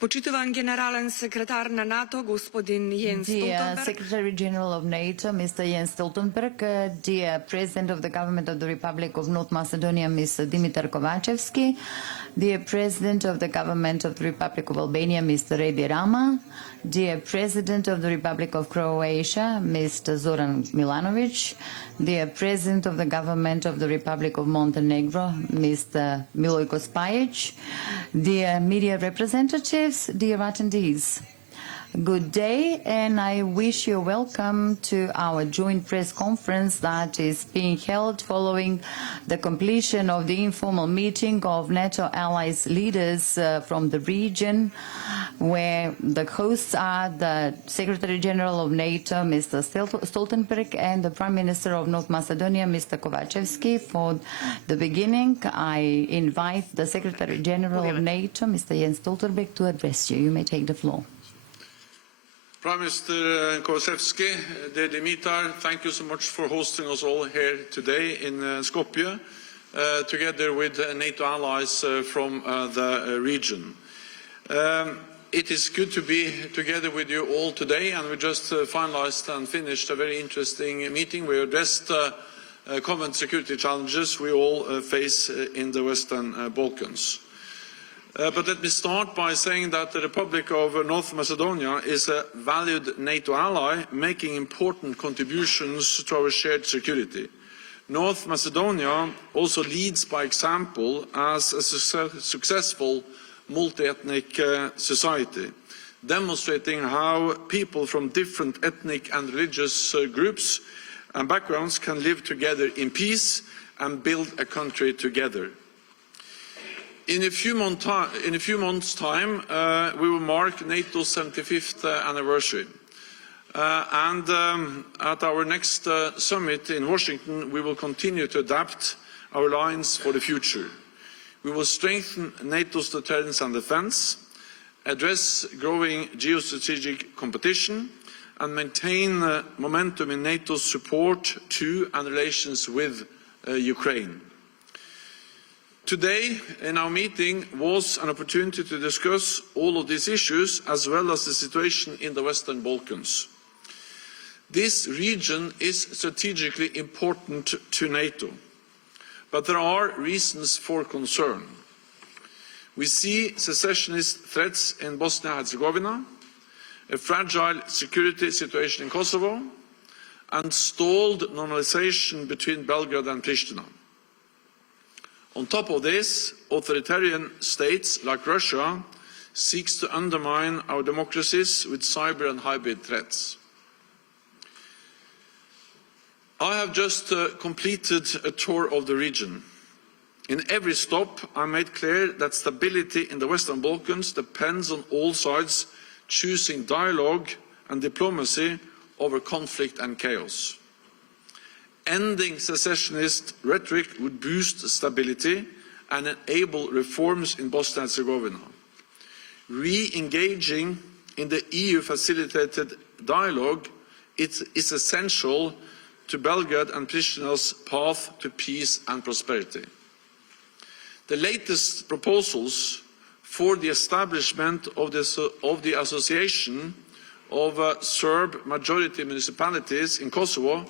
Počitovani generalen sekretar na NATO, gospodin Jens Stoltenberg. Dear Secretary General of NATO, Mr. Jens Stoltenberg, dear President of the Government of the Republic of North Macedonia, Mr. Dimitar Kovačevski, dear President of the Government of the Republic of Albania, Mr. Rama, dear President of the Republic of Croatia, Mr. Zoran Milanović, dear President of the Government of the Republic of Montenegro, Mr. Milojko Spajić, dear media representatives, dear attendees. Good day, and I wish you welcome to our joint press conference that is being held following the completion of the informal meeting of NATO Allies leaders from the region, where the hosts are the Secretary General of NATO, Mr. Stoltenberg, and the Prime Minister of North Macedonia, Mr. Kovačevski. For the beginning, I invite the Secretary General of NATO, Mr. Jens Stoltenberg, to address you. You may take the floor. Prime Minister Kovačevski, dear Dimitar, thank you so much for hosting us all here today in Skopje, together with NATO allies from the region. It is good to be together with you all today, and we just finalized and finished a very interesting meeting. We addressed common security challenges we all face in the Western Balkans. But let me start by saying that the Republic of North Macedonia is a valued NATO ally, making important contributions to our shared security. North Macedonia also leads by example as a successful multi-ethnic society, demonstrating how people from different ethnic and religious groups and backgrounds can live together in peace and build a country together. In a few months' time, we will mark NATO's 75th anniversary. At our next summit in Washington, we will continue to adapt our lines for the future. We will strengthen NATO's deterrence and defense, address growing geostrategic competition, and maintain momentum in NATO's support to and relations with Ukraine. Today, in our meeting, was an opportunity to discuss all of these issues, as well as the situation in the Western Balkans. This region is strategically important to NATO, but there are reasons for concern. We see secessionist threats in Bosnia and Herzegovina, a fragile security situation in Kosovo, and stalled normalization between Belgrade and Pristina. On top of this, authoritarian states like Russia seek to undermine our democracies with cyber and hybrid threats. I have just completed a tour of the region. In every stop, I made clear that stability in the Western Balkans depends on all sides choosing dialogue and diplomacy over conflict and chaos. Ending secessionist rhetoric would boost stability and enable reforms in Bosnia and Herzegovina. Re-engaging in the EU-facilitated dialogue is essential to Belgrade and Pristina's path to peace and prosperity. The latest proposals for the establishment of the Association of Serb majority municipalities in Kosovo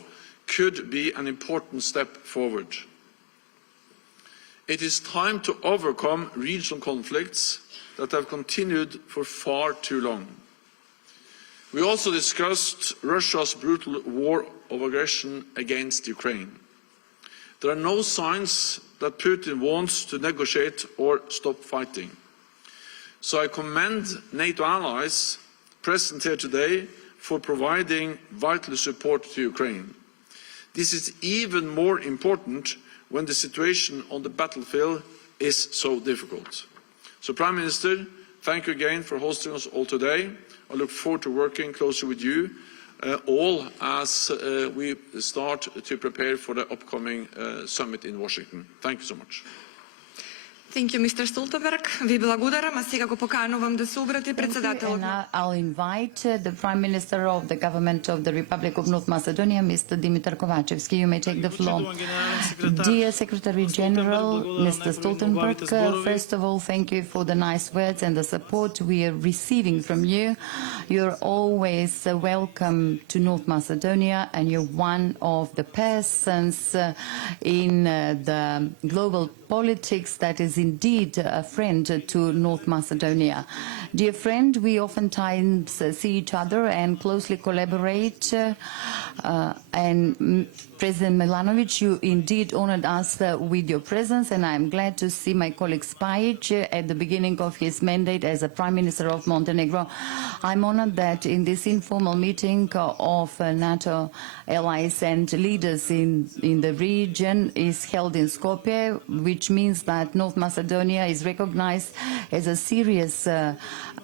could be an important step forward. It is time to overcome regional conflicts that have continued for far too long. We also discussed Russia's brutal war of aggression against Ukraine. There are no signs that Putin wants to negotiate or stop fighting. So I commend NATO allies present here today for providing vital support to Ukraine. This is even more important when the situation on the battlefield is so difficult. So, Prime Minister, thank you again for hosting us all today. I look forward to working closely with you all as we start to prepare for the upcoming summit in Washington. Thank you so much. Thank you, Mr. Stoltenberg. Ви благодарам, а сега го поканувам да се обрати председателот. I'll invite the Prime Minister of the Government of the Republic of North Macedonia, Mr. Dimitar Kovačevski. You may take the floor. Dear Secretary General, Mr. Stoltenberg, first of all, thank you for the nice words and the support we are receiving from you. You're always welcome to North Macedonia, and you're one of the persons in the global politics that is indeed a friend to North Macedonia. Dear friend, we oftentimes see each other and closely collaborate, and President Milanović, you indeed honored us with your presence, and I'm glad to see my colleague Spajić at the beginning of his mandate as a Prime Minister of Montenegro. I'm honored that in this informal meeting of NATO allies and leaders in the region is held in Skopje, which means that North Macedonia is recognized as a serious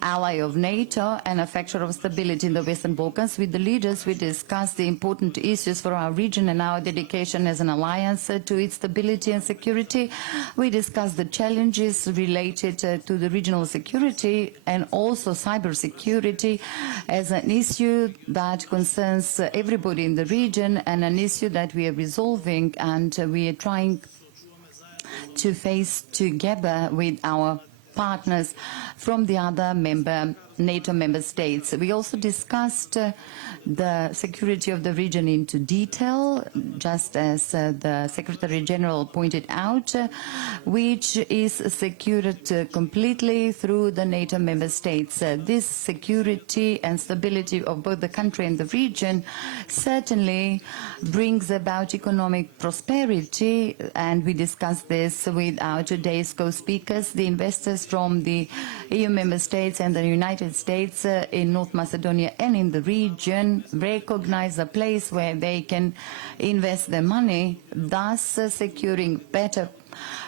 ally of NATO and a factor of stability in the Western Balkans. With the leaders, we discussed the important issues for our region and our dedication as an alliance to its stability and security. We discussed the challenges related to the regional security and also cybersecurity as an issue that concerns everybody in the region and an issue that we are resolving and we are trying to face together with our partners from the other NATO member states. We also discussed the security of the region into detail, just as the Secretary General pointed out, which is secured completely through the NATO member states. This security and stability of both the country and the region certainly brings about economic prosperity, and we discussed this with our today's co-speakers. The investors from the EU member states and the United States in North Macedonia and in the region recognize a place where they can invest their money, thus securing better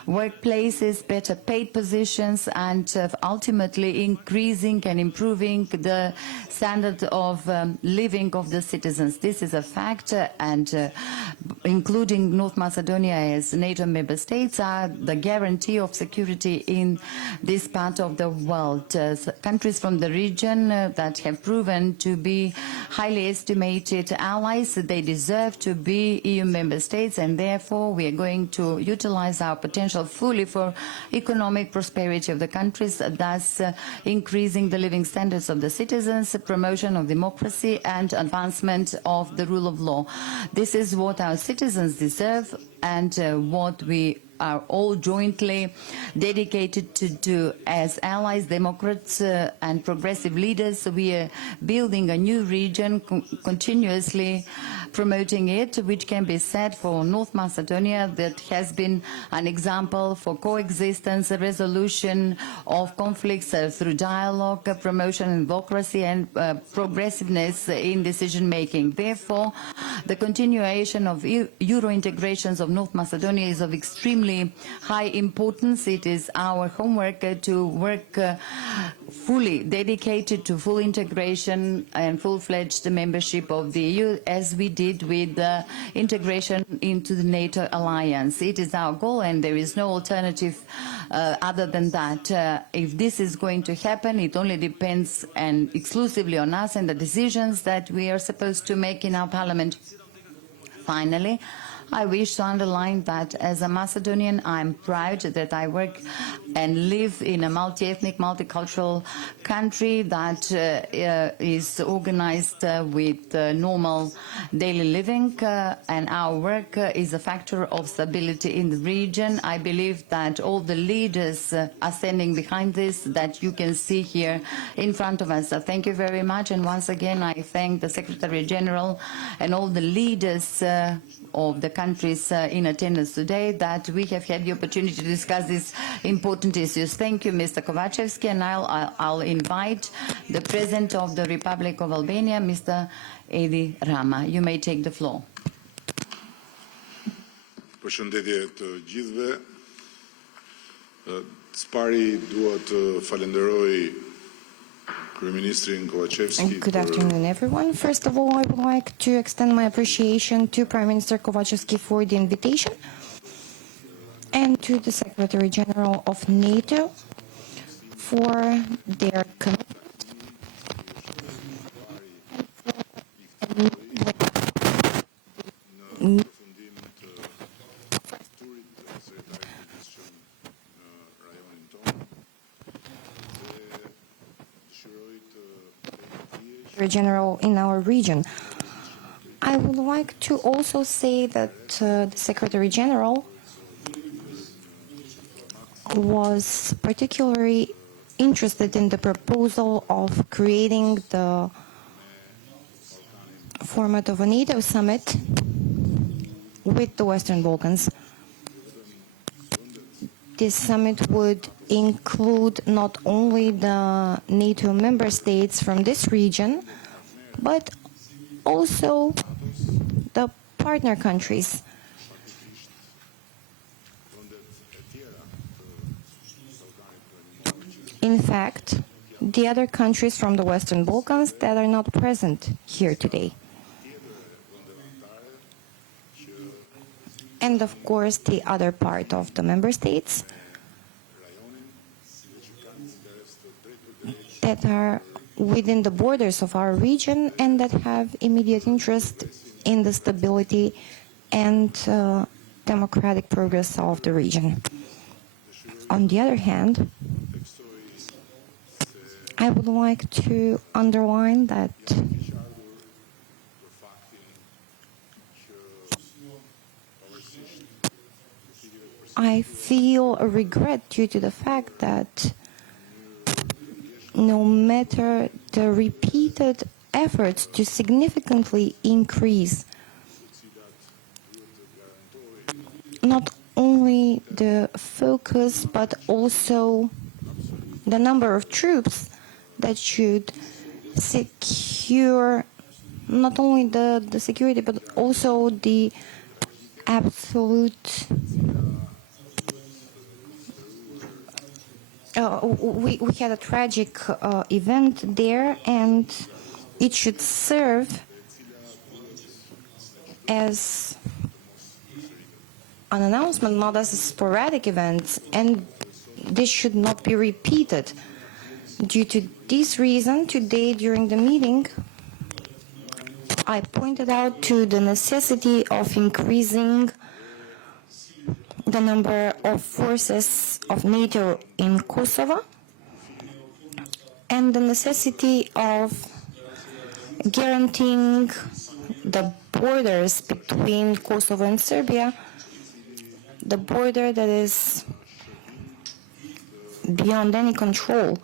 workplaces, better paid positions, and ultimately increasing and improving the standard of living of the citizens. This is a fact, and including North Macedonia as NATO member states are the guarantee of security in this part of the world. Countries from the region that have proven to be highly estimated allies, they deserve to be EU member states, and therefore we are going to utilize our potential fully for economic prosperity of the countries, thus increasing the living standards of the citizens, promotion of democracy and advancement of the rule of law. This is what our citizens deserve and what we are all jointly dedicated to do. As allies, democrats and progressive leaders, we are building a new region, continuously promoting it, which can be said for North Macedonia that has been an example for coexistence, resolution of conflicts through dialogue, promotion of democracy and progressiveness in decision-making. Therefore, the continuation of Euro integrations of North Macedonia is of extremely high importance. It is our homework to work fully dedicated to full integration and full-fledged membership of the EU, as we did with the integration into the NATO alliance. It is our goal, and there is no alternative other than that. If this is going to happen, it only depends and exclusively on us and the decisions that we are supposed to make in our parliament. Finally, I wish to underline that as a Macedonian, I'm proud that I work and live in a multi-ethnic, multicultural country that is organized with normal daily living, and our work is a factor of stability in the region. I believe that all the leaders are standing behind this, that you can see here in front of us. So thank you very much, and once again I thank the Secretary General and all the leaders of the countries in attendance today that we have had the opportunity to discuss these important issues. Thank you, Mr. Kovačevski, and I'll invite the President of the Republic of Albania, Mr. Rama. You may take the floor. Përshëndetje të gjithëve. Së pari dua të falenderoj Kryeministrin Kovačevski. Good afternoon, everyone. First of all, I would like to extend my appreciation to Prime Minister Kovačevski for the invitation and to the Secretary General of NATO for their commitment. General in our region. I would like to also say that the Secretary General was particularly interested in the proposal of creating the format of a NATO summit with the Western Balkans. This summit would include not only the NATO member states from this region, but also the partner countries. In fact, the other countries from the Western Balkans that are not present here today. And of course, the other part of the member states that are within the borders of our region and that have immediate interest in the stability and democratic progress of the region. On the other hand, I would like to underline that I feel a regret due to the fact that no matter the repeated efforts to significantly increase not only the focus but also the number of troops that should secure not only the security but also the absolute we had a tragic event there, and it should serve as an announcement, not as a sporadic event, and this should not be repeated. Due to this reason, today during the meeting, I pointed out to the necessity of increasing the number of forces of NATO in Kosovo and the necessity of guaranteeing the borders between Kosovo and Serbia, the border that is beyond any control,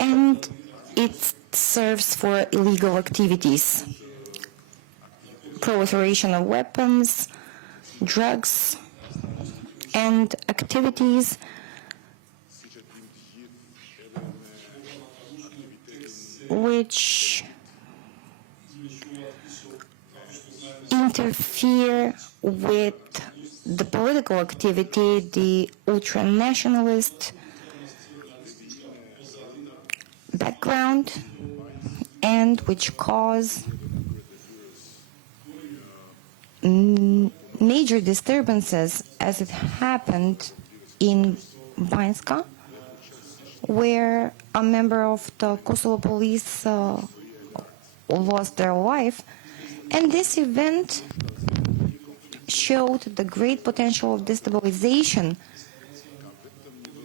and it serves for illegal activities, proliferation of weapons, drugs, and activities which interfere with the political activity, the ultra-nationalist background, and which cause major disturbances, as it happened in Banjska, where a member of the Kosovo police lost their life. And this event showed the great potential of destabilization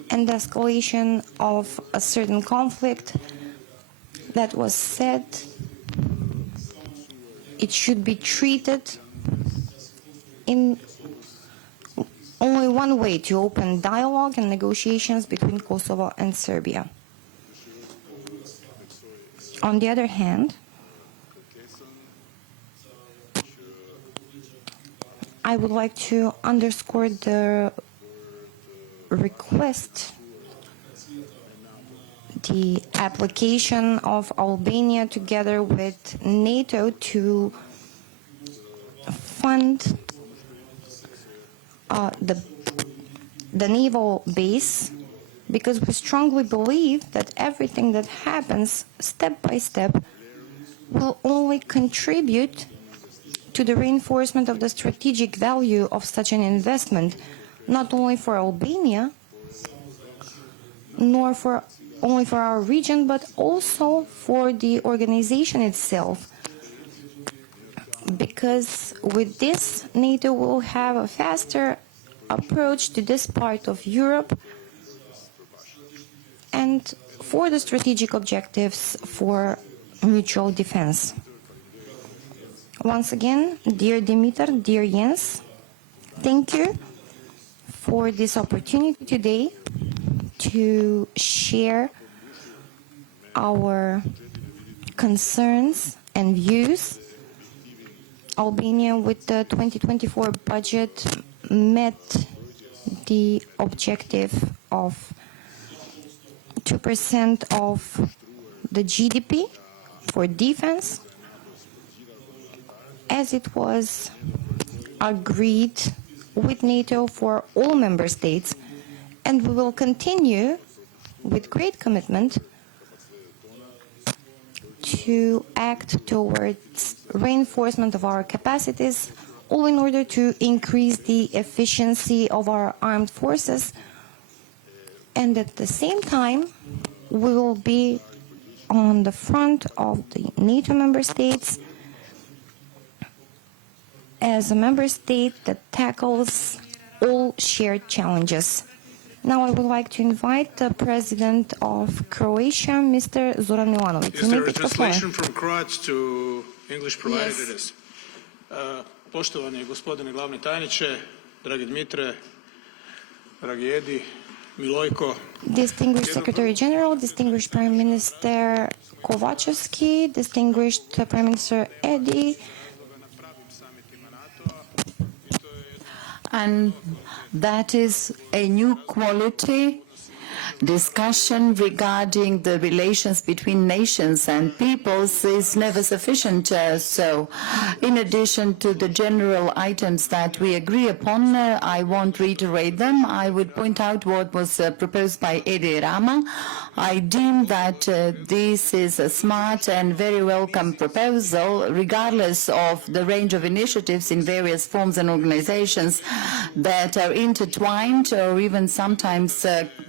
and the escalation of a certain conflict that was said it should be treated in only one way: to open dialogue and negotiations between Kosovo and Serbia. On the other hand, I would like to underscore the request, the application of Albania together with NATO to fund the naval base because we strongly believe that everything that happens step by step will only contribute to the reinforcement of the strategic value of such an investment, not only for Albania, nor only for our region, but also for the organization itself. Because with this, NATO will have a faster approach to this part of Europe and for the strategic objectives for mutual defense. Once again, dear Dimitar, dear Jens, thank you for this opportunity today to share our concerns and views. Albania, with the 2024 budget, met the objective of 2% of the GDP for defense, as it was agreed with NATO for all member states, and we will continue with great commitment to act towards reinforcement of our capacities, all in order to increase the efficiency of our armed forces, and at the same time we will be on the front of the NATO member states as a member state that tackles all shared challenges. Now I would like to invite the President of Croatia, Mr. Zoran Milanović. Is there a translation from Croat to English provided it is? Poštovani gospodine glavni tajniče, dragi Dimitre, dragi Edi, Milojko. Distinguished Secretary General, distinguished Prime Minister Kovačevski, distinguished Prime Minister Edi. And that is a new quality. Discussion regarding the relations between nations and peoples is never sufficient. So, in addition to the general items that we agree upon, I won't reiterate them. I would point out what was proposed by Rama. I deem that this is a smart and very welcome proposal, regardless of the range of initiatives in various forms and organizations that are intertwined or even sometimes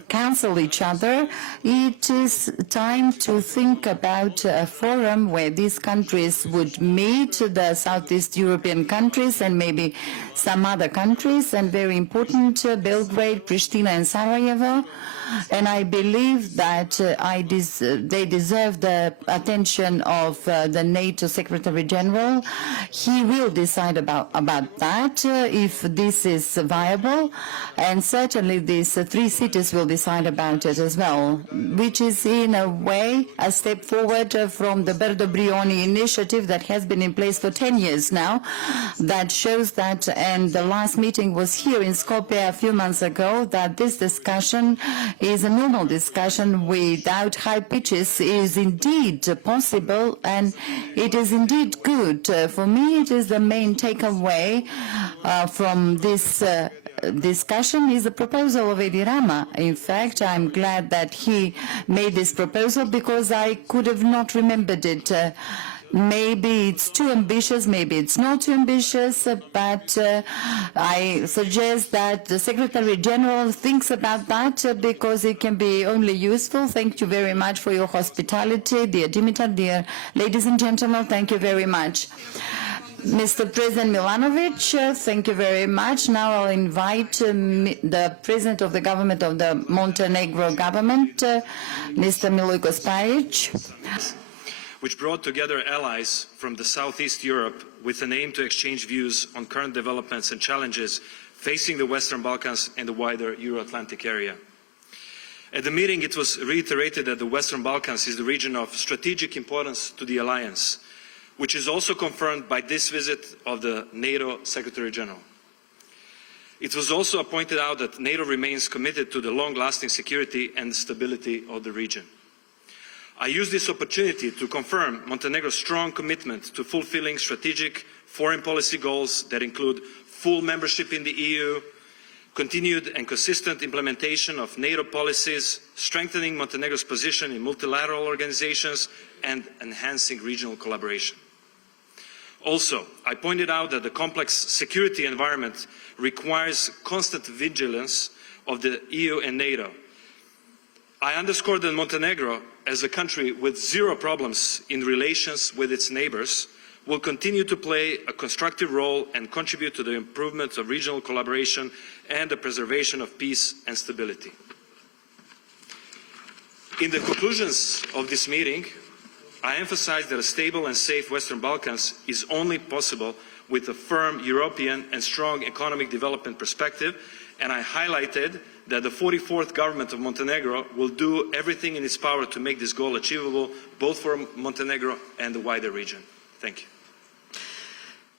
cancel each other. It is time to think about a forum where these countries would meet, the Southeast European countries and maybe some other countries, and very important, Belgrade, Pristina and Sarajevo. And I believe that they deserve the attention of the NATO Secretary General. He will decide about that if this is viable, and certainly these three cities will decide about it as well, which is in a way a step forward from the Berdo Brioni initiative that has been in place for 10 years now. That shows that, and the last meeting was here in Skopje a few months ago, that this discussion is a normal discussion without high pitches, is indeed possible, and it is indeed good. For me, it is the main takeaway from this discussion is the proposal of Rama. In fact, I'm glad that he made this proposal because I could have not remembered it. Maybe it's too ambitious, maybe it's not too ambitious, but I suggest that the Secretary General thinks about that because it can be only useful. Thank you very much for your hospitality, dear Dimitar, dear ladies and gentlemen, thank you very much. Mr. President Milanović, thank you very much. Now I'll invite the President of the Government of the Montenegro government, Mr. Milojko Spajić, which brought together allies from the Southeast Europe with an aim to exchange views on current developments and challenges facing the Western Balkans and the wider Euro-Atlantic area. At the meeting, it was reiterated that the Western Balkans is the region of strategic importance to the alliance, which is also confirmed by this visit of the NATO Secretary General. It was also pointed out that NATO remains committed to the long-lasting security and stability of the region. I use this opportunity to confirm Montenegro's strong commitment to fulfilling strategic foreign policy goals that include full membership in the EU, continued and consistent implementation of NATO policies, strengthening Montenegro's position in multilateral organizations, and enhancing regional collaboration. Also, I pointed out that the complex security environment requires constant vigilance of the EU and NATO. I underscored that Montenegro, as a country with zero problems in relations with its neighbors, will continue to play a constructive role and contribute to the improvement of regional collaboration and the preservation of peace and stability. In the conclusions of this meeting, I emphasized that a stable and safe Western Balkans is only possible with a firm European and strong economic development perspective, and I highlighted that the 44th government of Montenegro will do everything in its power to make this goal achievable, both for Montenegro and the wider region. Thank you.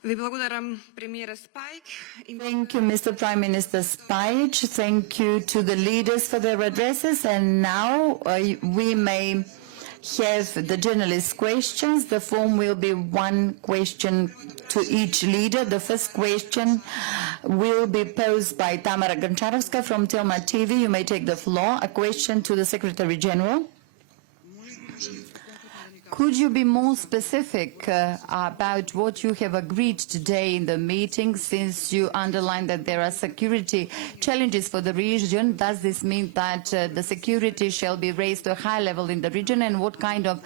Ви благодарам премиера Spajić. Thank you, Mr. Prime Minister Spajić. Thank you to the leaders for their addresses. And now we may have the journalist questions. The form will be one question to each leader. The first question will be posed by Tamara Gončarovska from Telma TV. You may take the floor. A question to the Secretary General. Could you be more specific about what you have agreed today in the meeting, since you underlined that there are security challenges for the region? Does this mean that the security shall be raised to a high level in the region, and what kind of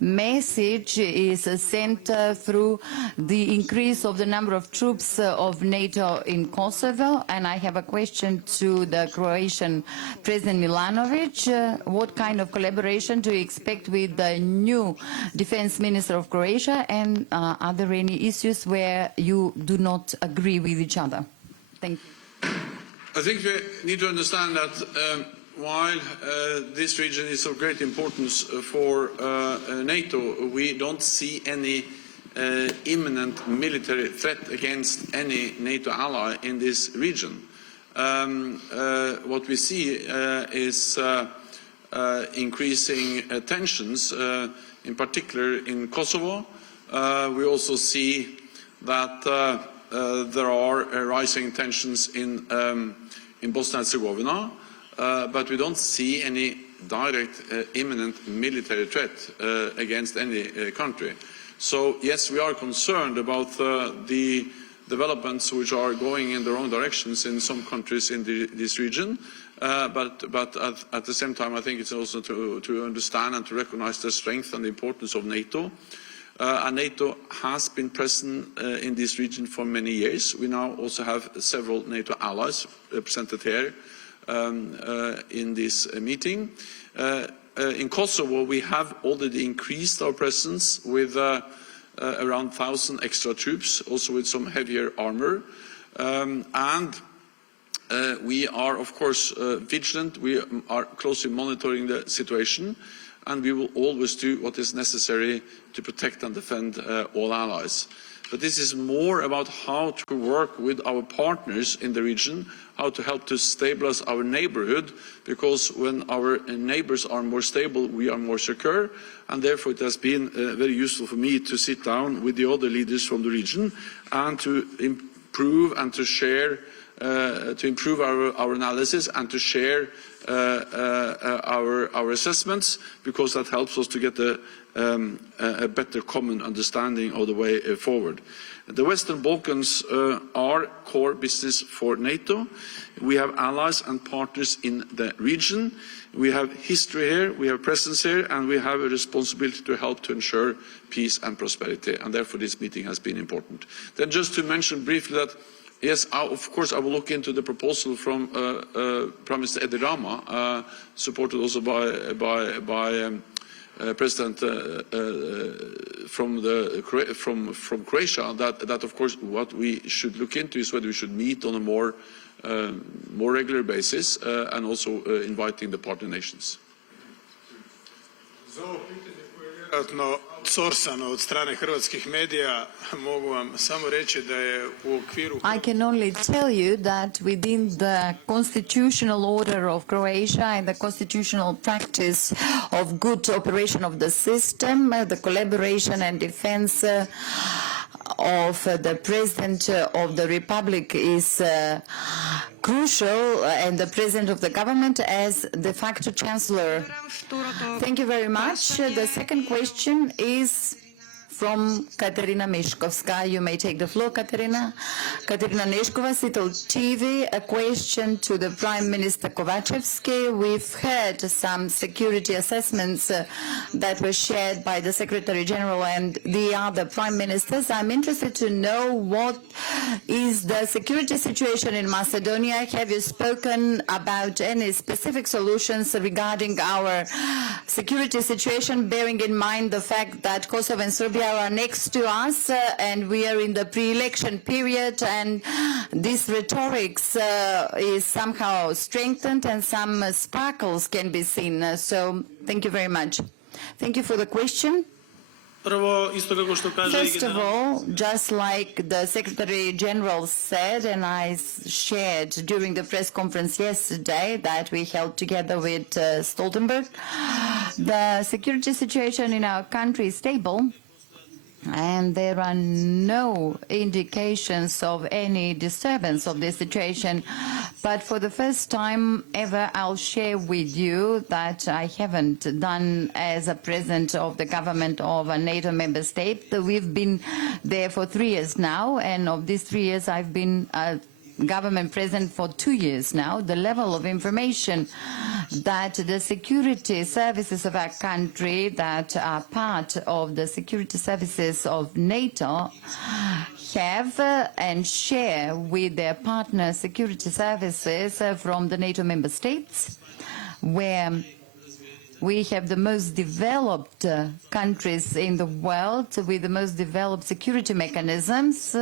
message is sent through the increase of the number of troops of NATO in Kosovo? And I have a question to the Croatian President Milanović. What kind of collaboration do you expect with the new Defense Minister of Croatia, and are there any issues where you do not agree with each other? Thank you. I think we need to understand that while this region is of great importance for NATO, we don't see any imminent military threat against any NATO ally in this region. What we see is increasing tensions, in particular in Kosovo. We also see that there are rising tensions in Bosnia and Herzegovina, but we don't see any direct imminent military threat against any country. So yes, we are concerned about the developments which are going in the wrong directions in some countries in this region. But at the same time, I think it's also to understand and to recognize the strength and the importance of NATO. And NATO has been present in this region for many years. We now also have several NATO allies represented here in this meeting. In Kosovo, we have already increased our presence with around 1,000 extra troops, also with some heavier armor. We are, of course, vigilant. We are closely monitoring the situation, and we will always do what is necessary to protect and defend all allies. But this is more about how to work with our partners in the region, how to help to stabilize our neighborhood, because when our neighbors are more stable, we are more secure, and therefore it has been very useful for me to sit down with the other leaders from the region and to improve and to share to improve our analysis and to share our assessments, because that helps us to get a better common understanding of the way forward. The Western Balkans are core business for NATO. We have allies and partners in the region. We have history here, we have presence here, and we have a responsibility to help to ensure peace and prosperity, and therefore this meeting has been important. Then just to mention briefly that yes, of course, I will look into the proposal from Prime Minister Rama, supported also by President from Croatia. That of course, what we should look into is whether we should meet on a more regular basis, and also inviting the partner nations. Vjerojatno sorsano od strane hrvatskih medija, mogu vam samo reći da je u okviru... I can only tell you that within the constitutional order of Croatia and the constitutional practice of good operation of the system, the collaboration and defense of the President of the Republic is crucial, and the President of the government as de facto Chancellor. Thank you very much. The second question is from Katerina Meškovska. You may take the floor, Katerina. Katerina Neškova, Citl TV. A question to the Prime Minister Kovačevski. We've heard some security assessments that were shared by the Secretary General and the other Prime Ministers. I'm interested to know what is the security situation in Macedonia. Have you spoken about any specific solutions regarding our security situation, bearing in mind the fact that Kosovo and Serbia are next to us and we are in the pre-election period, and this rhetoric is somehow strengthened and some sparkles can be seen. So thank you very much. Thank you for the question. First of all, just like the Secretary General said, and I shared during the press conference yesterday that we held together with Stoltenberg, the security situation in our country is stable, and there are no indications of any disturbance of the situation. But for the first time ever, I'll share with you that I haven't done as a president of the government of a NATO member state. We've been there for 3 years now, and of these 3 years, I've been government president for 2 years now. The level of information that the security services of our country that are part of the security services of NATO have and share with their partner security services from the NATO member states, where we have the most developed countries in the world with the most developed security mechanisms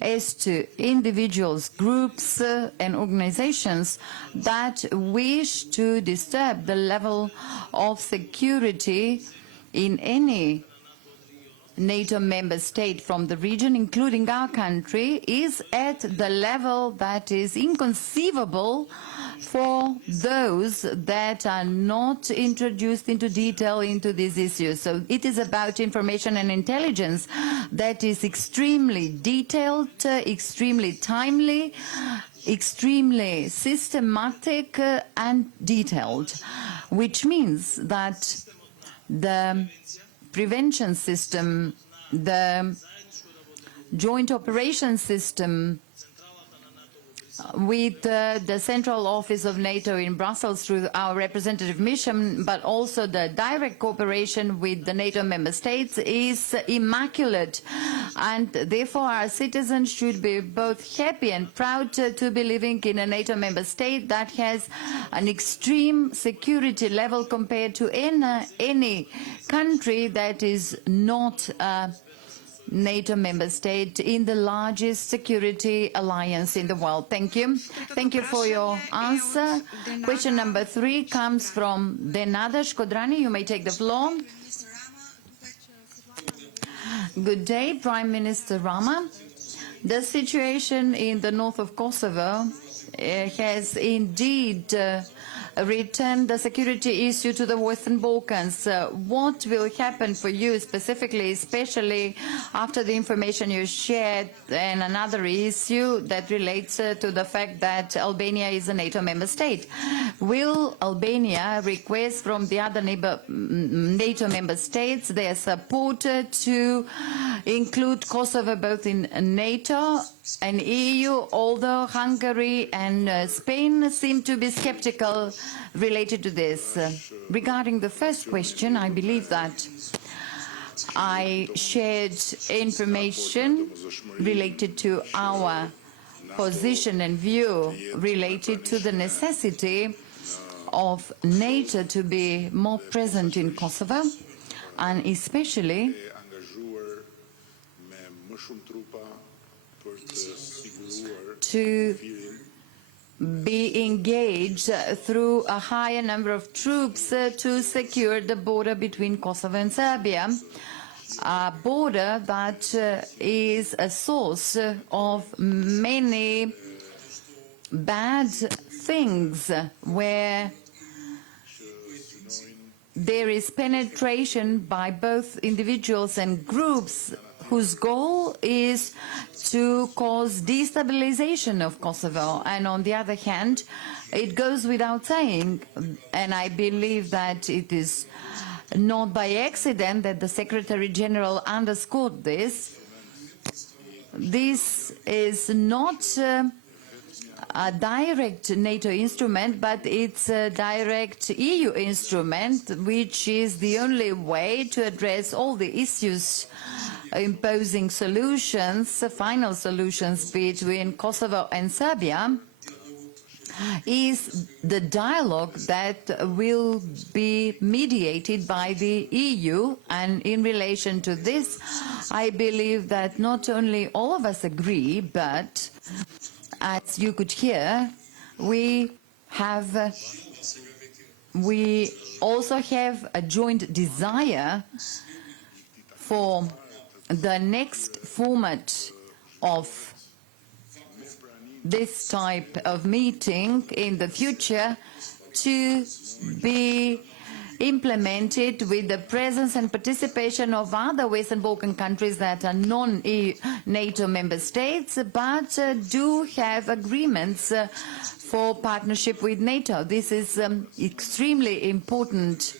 as to individuals, groups, and organizations that wish to disturb the level of security in any NATO member state from the region, including our country, is at the level that is inconceivable for those that are not introduced into detail into these issues. So it is about information and intelligence that is extremely detailed, extremely timely, extremely systematic and detailed, which means that the prevention system, the joint operations system with the Central Office of NATO in Brussels through our representative mission, but also the direct cooperation with the NATO member states is immaculate. And therefore our citizens should be both happy and proud to be living in a NATO member state that has an extreme security level compared to any country that is not NATO member state in the largest security alliance in the world. Thank you. Thank you for your answer. Question number 3 comes from Denada Shkodrani. You may take the floor. Good day, Prime Minister Rama. The situation in the north of Kosovo has indeed returned the security issue to the Western Balkans. What will happen for you specifically, especially after the information you shared, and another issue that relates to the fact that Albania is a NATO member state? Will Albania request from the other NATO member states their support to include Kosovo both in NATO and EU, although Hungary and Spain seem to be skeptical related to this? Regarding the first question, I believe that I shared information related to our position and view related to the necessity of NATO to be more present in Kosovo, and especially to be engaged through a higher number of troops to secure the border between Kosovo and Serbia, a border that is a source of many bad things, where there is penetration by both individuals and groups whose goal is to cause destabilization of Kosovo. And on the other hand, it goes without saying, and I believe that it is not by accident that the Secretary General underscored this. This is not a direct NATO instrument, but it's a direct EU instrument, which is the only way to address all the issues imposing solutions, final solutions between Kosovo and Serbia, is the dialogue that will be mediated by the EU. And in relation to this, I believe that not only all of us agree, but as you could hear, we also have a joint desire for the next format of this type of meeting in the future to be implemented with the presence and participation of other Western Balkan countries that are non-NATO member states, but do have agreements for partnership with NATO. This is extremely important,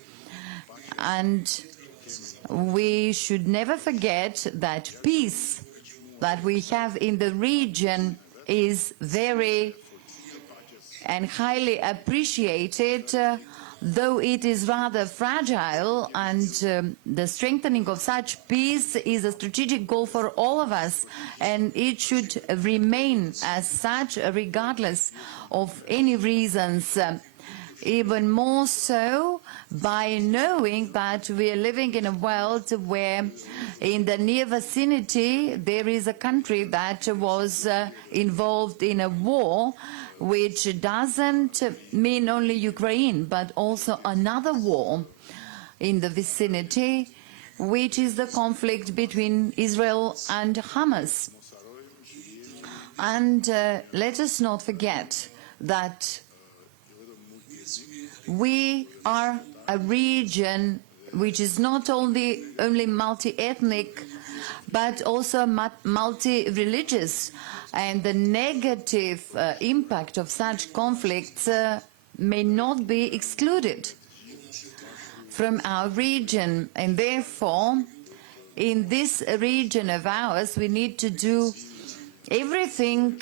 and we should never forget that peace that we have in the region is very and highly appreciated, though it is rather fragile, and the strengthening of such peace is a strategic goal for all of us, and it should remain as such regardless of any reasons. Even more so by knowing that we are living in a world where in the near vicinity there is a country that was involved in a war, which doesn't mean only Ukraine, but also another war in the vicinity, which is the conflict between Israel and Hamas. And let us not forget that we are a region which is not only multi-ethnic, but also multi-religious, and the negative impact of such conflicts may not be excluded from our region. And therefore, in this region of ours, we need to do everything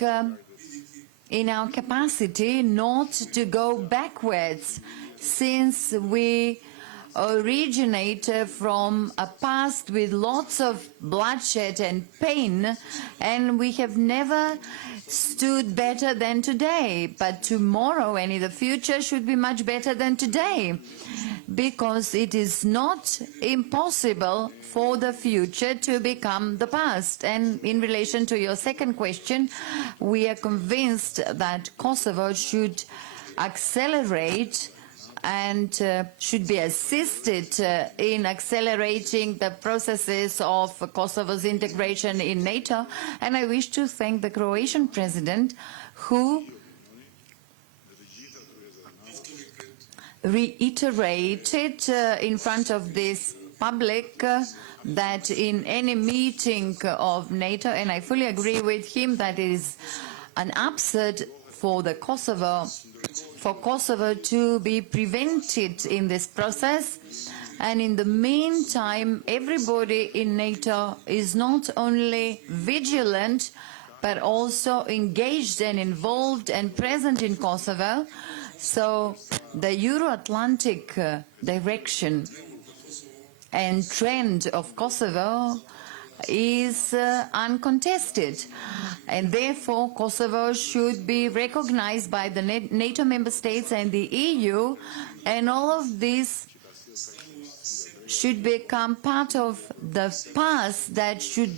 in our capacity not to go backwards, since we originate from a past with lots of bloodshed and pain, and we have never stood better than today. But tomorrow and in the future should be much better than today, because it is not impossible for the future to become the past. And in relation to your second question, we are convinced that Kosovo should accelerate and should be assisted in accelerating the processes of Kosovo's integration in NATO. And I wish to thank the Croatian president, who reiterated in front of this public that in any meeting of NATO, and I fully agree with him, that it is an absurd for Kosovo to be prevented in this process. And in the meantime, everybody in NATO is not only vigilant, but also engaged and involved and present in Kosovo. So the Euro-Atlantic direction and trend of Kosovo is uncontested, and therefore Kosovo should be recognized by the NATO member states and the EU, and all of this should become part of the past that should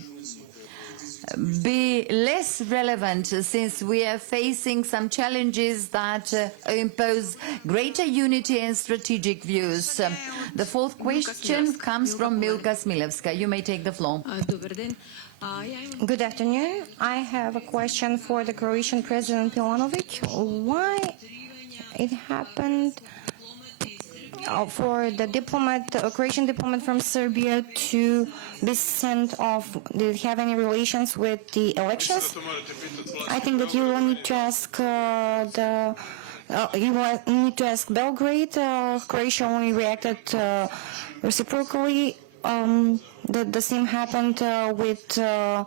be less relevant, since we are facing some challenges that impose greater unity and strategic views. The fourth question comes from Milka Smilevska. You may take the floor. Good afternoon. I have a question for the Croatian President Milanović. Why it happened for the diplomat, Croatian diplomat from Serbia to be sent off. Did it have any relations with the elections? I think that you will need to ask you will need to ask Belgrade. Croatia only reacted reciprocally. The same happened with the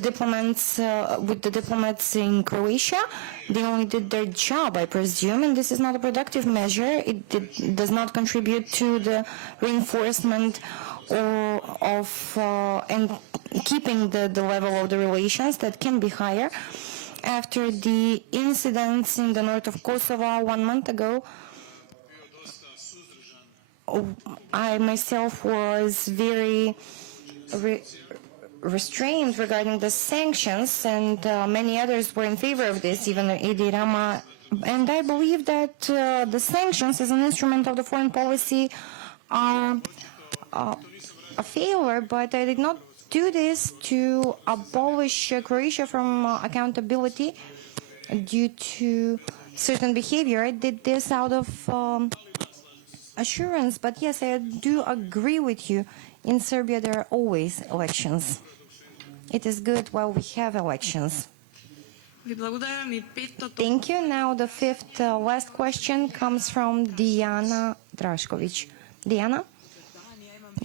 diplomats in Croatia. They only did their job, I presume, and this is not a productive measure. It does not contribute to the reinforcement and keeping the level of the relations that can be higher. After the incidents in the north of Kosovo 1 month ago, I myself was very restrained regarding the sanctions, and many others were in favor of this, even Rama. And I believe that the sanctions as an instrument of the foreign policy are a failure, but I did not do this to abolish Croatia from accountability due to certain behavior. I did this out of assurance, but yes, I do agree with you. In Serbia, there are always elections. It is good while we have elections. Thank you. Now the fifth last question comes from Diana Drašković. Diana?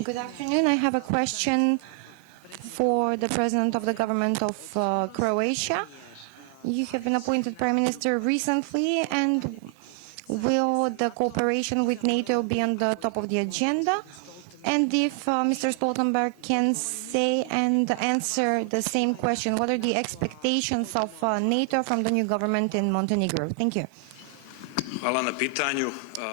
Good afternoon. I have a question for the President of the Government of Croatia. You have been appointed Prime Minister recently, and will the cooperation with NATO be on the top of the agenda? And if Mr. Stoltenberg can say and answer the same question, what are the expectations of NATO from the new government in Montenegro? Thank you. Hvala na pitanju.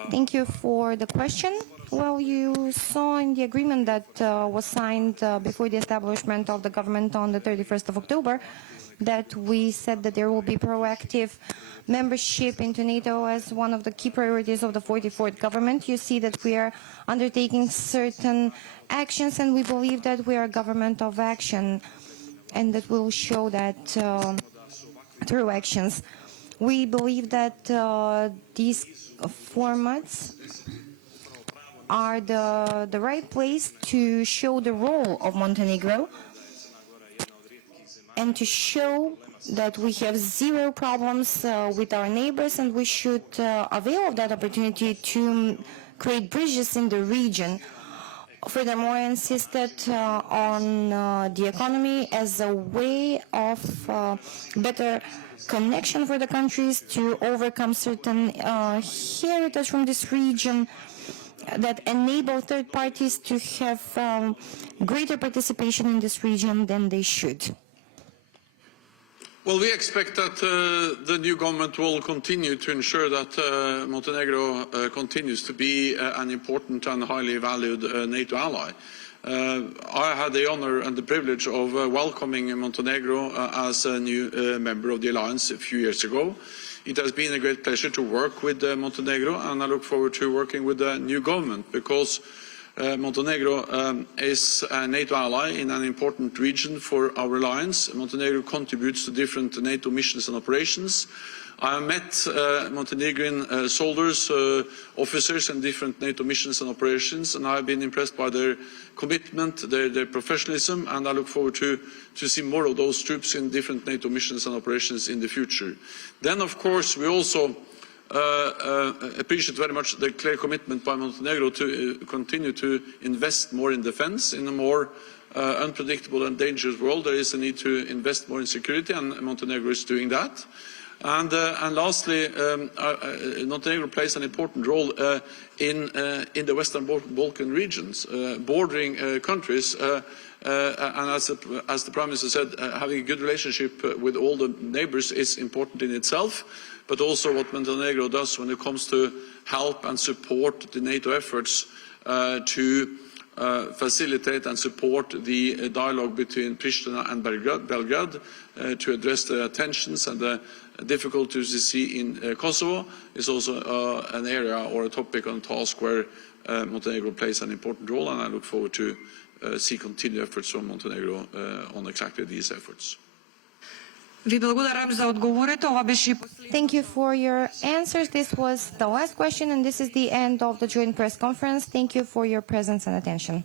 Thank you for the question. Well, you saw in the agreement that was signed before the establishment of the government on the 31st of October that we said that there will be proactive membership into NATO as one of the key priorities of the 44th government. You see that we are undertaking certain actions, and we believe that we are a government of action, and that will show that through actions. We believe that these formats are the right place to show the role of Montenegro and to show that we have zero problems with our neighbors, and we should avail of that opportunity to create bridges in the region. Furthermore, I insisted on the economy as a way of better connection for the countries to overcome certain heritage from this region that enable third parties to have greater participation in this region than they should. Well, we expect that the new government will continue to ensure that Montenegro continues to be an important and highly valued NATO ally. I had the honor and the privilege of welcoming Montenegro as a new member of the alliance a few years ago. It has been a great pleasure to work with Montenegro, and I look forward to working with the new government, because Montenegro is a NATO ally in an important region for our alliance. Montenegro contributes to different NATO missions and operations. I have met Montenegrin soldiers, officers in different NATO missions and operations, and I have been impressed by their commitment, their professionalism, and I look forward to see more of those troops in different NATO missions and operations in the future. Then, of course, we also appreciate very much the clear commitment by Montenegro to continue to invest more in defense. In a more unpredictable and dangerous world, there is a need to invest more in security, and Montenegro is doing that. And lastly, Montenegro plays an important role in the Western Balkan regions, bordering countries. And as the Prime Minister said, having a good relationship with all the neighbours is important in itself, but also what Montenegro does when it comes to help and support the NATO efforts to facilitate and support the dialogue between Pristina and Belgrade to address the tensions and the difficulties you see in Kosovo is also an area or a topic on task where Montenegro plays an important role, and I look forward to see continued efforts from Montenegro on exactly these efforts. Ви благодарам за одговорите. Ова беше Thank you for your answers. This was the last question, and this is the end of the joint press conference. Thank you for your presence and attention.